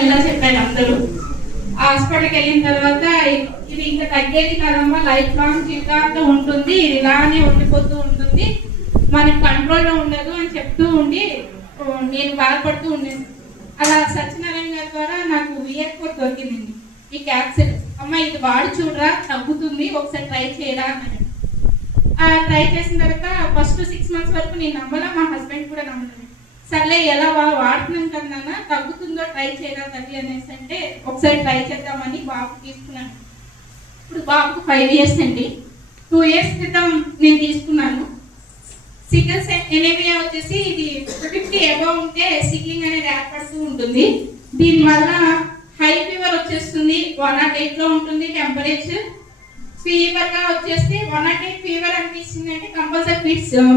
ఇలా చెప్పారు అందరూ. హాస్పిటల్కి వెళ్ళిన తర్వాత ఇది ఇంకా తగ్గేది కాదమ్మా, లైఫ్ లాంగ్ జీవితాంతం ఉంటుంది, ఇది ఇలానే ఉండిపోతూ ఉంటుంది, మనకి కంట్రోల్లో ఉండదు అని చెప్తూ ఉండి నేను బాధపడుతూ ఉండేది. అలా సత్యనారాయణ గారి ద్వారా నాకు వియర్ దొరికిందండి. ఈ క్యాప్సిల్ అమ్మ ఇది వాడి చూడరా తగ్గుతుంది, ఒకసారి ట్రై చేయరా అని. ట్రై చేసిన తర్వాత ఫస్ట్ 6 months వరకు నేను నమ్మలా, మా హస్బెండ్ కూడా నమ్మలేదు. సర్లే ఎలా వాడుతున్నాం కన్నా తగ్గుతుందో ట్రై చేయరా తల్లి అనేసి అంటే ఒకసారి ట్రై చేద్దామని బాబు తీసుకున్నాను. ఇప్పుడు బాబుకు 5 years అండి. 2 years క్రితం నేను తీసుకున్నాను. సికల్ సెల్ ఎనీమియా వచ్చేసి ఇది 50 above ఉంటే సిక్లింగ్ అనేది ఏర్పడుతూ ఉంటుంది. దీనివల్ల హై ఫీవర్ వచ్చేస్తుంది, 108 లో ఉంటుంది టెంపరేచర్. ఫీవర్ గా వచ్చేస్తే 108 ఫీవర్ అనిపిస్తుంది అంటే కంపల్సరీ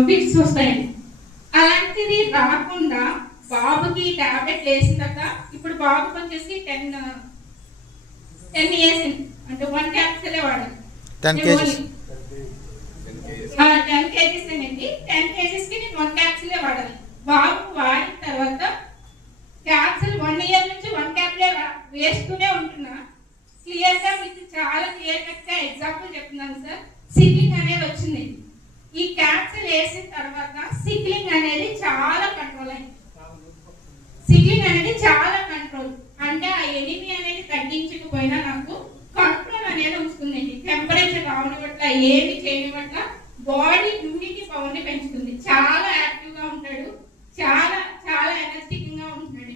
ఫిట్స్ వస్తాయండి. అలాంటిది రాకుండా బాబుకి టాబ్లెట్ వేసినాక ఇప్పుడు బాబుకి వచ్చేసి 10 years అంటే 1 క్యాప్సూల్ వాడాలి. 10 kgs అండి. 10 kgs కి నేను 1 క్యాప్సూల్ వాడాలి. బాబు వాడిన తర్వాత క్యాప్సూల్ 1 year నుంచి 1 క్యాప్సూల్ వేస్తూనే ఉంటున్నా. క్లియర్ గా మీకు చాలా క్లియర్ కట్ గా ఎగ్జాంపుల్ చెప్తున్నాను సార్. సిక్లింగ్ అనేది వచ్చింది. ఈ క్యాప్సూల్ వేసిన తర్వాత సిక్లింగ్ అనేది చాలా కంట్రోల్ అయింది. సిక్లింగ్ అనేది చాలా కంట్రోల్ అంటే ఆ ఎనిమి అనేది తగ్గించకపోయినా నాకు కంట్రోల్ అనేది వస్తుందండి. టెంపరేచర్ రావడం వల్ల ఏమి చేయడం వల్ల బాడీ ఇమ్యూనిటీ పవర్ ని పెంచుతుంది. చాలా యాక్టివ్ గా ఉంటాడు, చాలా చాలా ఎనర్జెటిక్ గా ఉంటున్నాడు.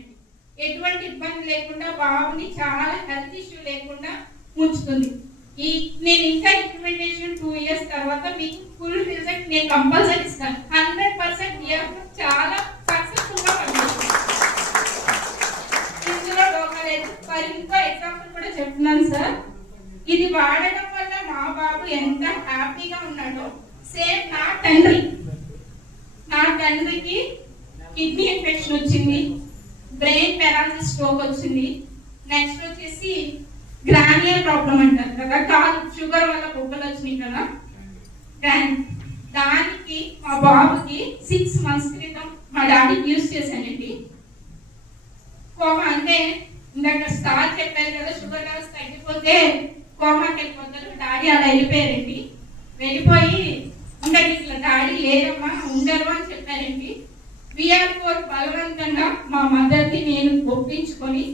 ఎటువంటి ఇబ్బంది లేకుండా బాబుని చాలా హెల్త్ ఇష్యూ లేకుండా ఉంచుతుంది. నేను ఇంకా ఇంప్లిమెంటేషన్ 2 years తర్వాత మీకు ఫుల్ రిజల్ట్ నేను కంపల్సరీ ఇస్తాను. 100% చాలా సక్సెస్ఫుల్ గా పనిచేస్తుంది. ఇందులో డోకలేదు. ఇంకో ఎగ్జాంపుల్ కూడా చెప్తున్నాను సార్. ఇది వాడడం వల్ల మా బాబు ఎంత హ్యాపీగా ఉన్నాడో సేమ్ నా తండ్రికి కిడ్నీ ఇన్ఫెక్షన్ వచ్చింది, బ్రెయిన్ పెరాలసిస్, స్ట్రోక్ వచ్చింది. నెక్స్ట్ వచ్చేసి గ్రాన్యులర్ ప్రాబ్లం అంటారు కదా, కాదు షుగర్ వల్ల బొబ్బలు వచ్చినాయి కదా, దానికి మా బాబుకి 6 months క్రితం మా డాడీ యూజ్ చేశానండి. కోమా అంటే ఇందాక స్టార్ చెప్పారు కదా, షుగర్ లెవెల్స్ తగ్గిపోతే కోమాకి వెళ్ళిపోతారు. డాడీ అలా వెళ్ళిపోయారండి. వెళ్ళిపోయి ఇంకా ఇట్లా డాడీ లేదమ్మా ఉండరు అని చెప్పారండి. VR4 బలవంతంగా మా మదర్ని నేను ఒప్పించుకొని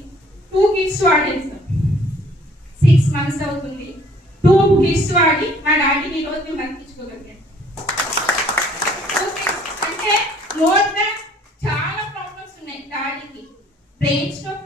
2 kits వాడాను సార్. 6 months అవుతుంది. 2 kits వాడి మా డాడీని ఈ రోజు బతికించుకోగలిగాను. అంటే మోర్ దాన్ చాలా ప్రాబ్లమ్స్ ఉన్నాయి డాడీకి. Brain stroke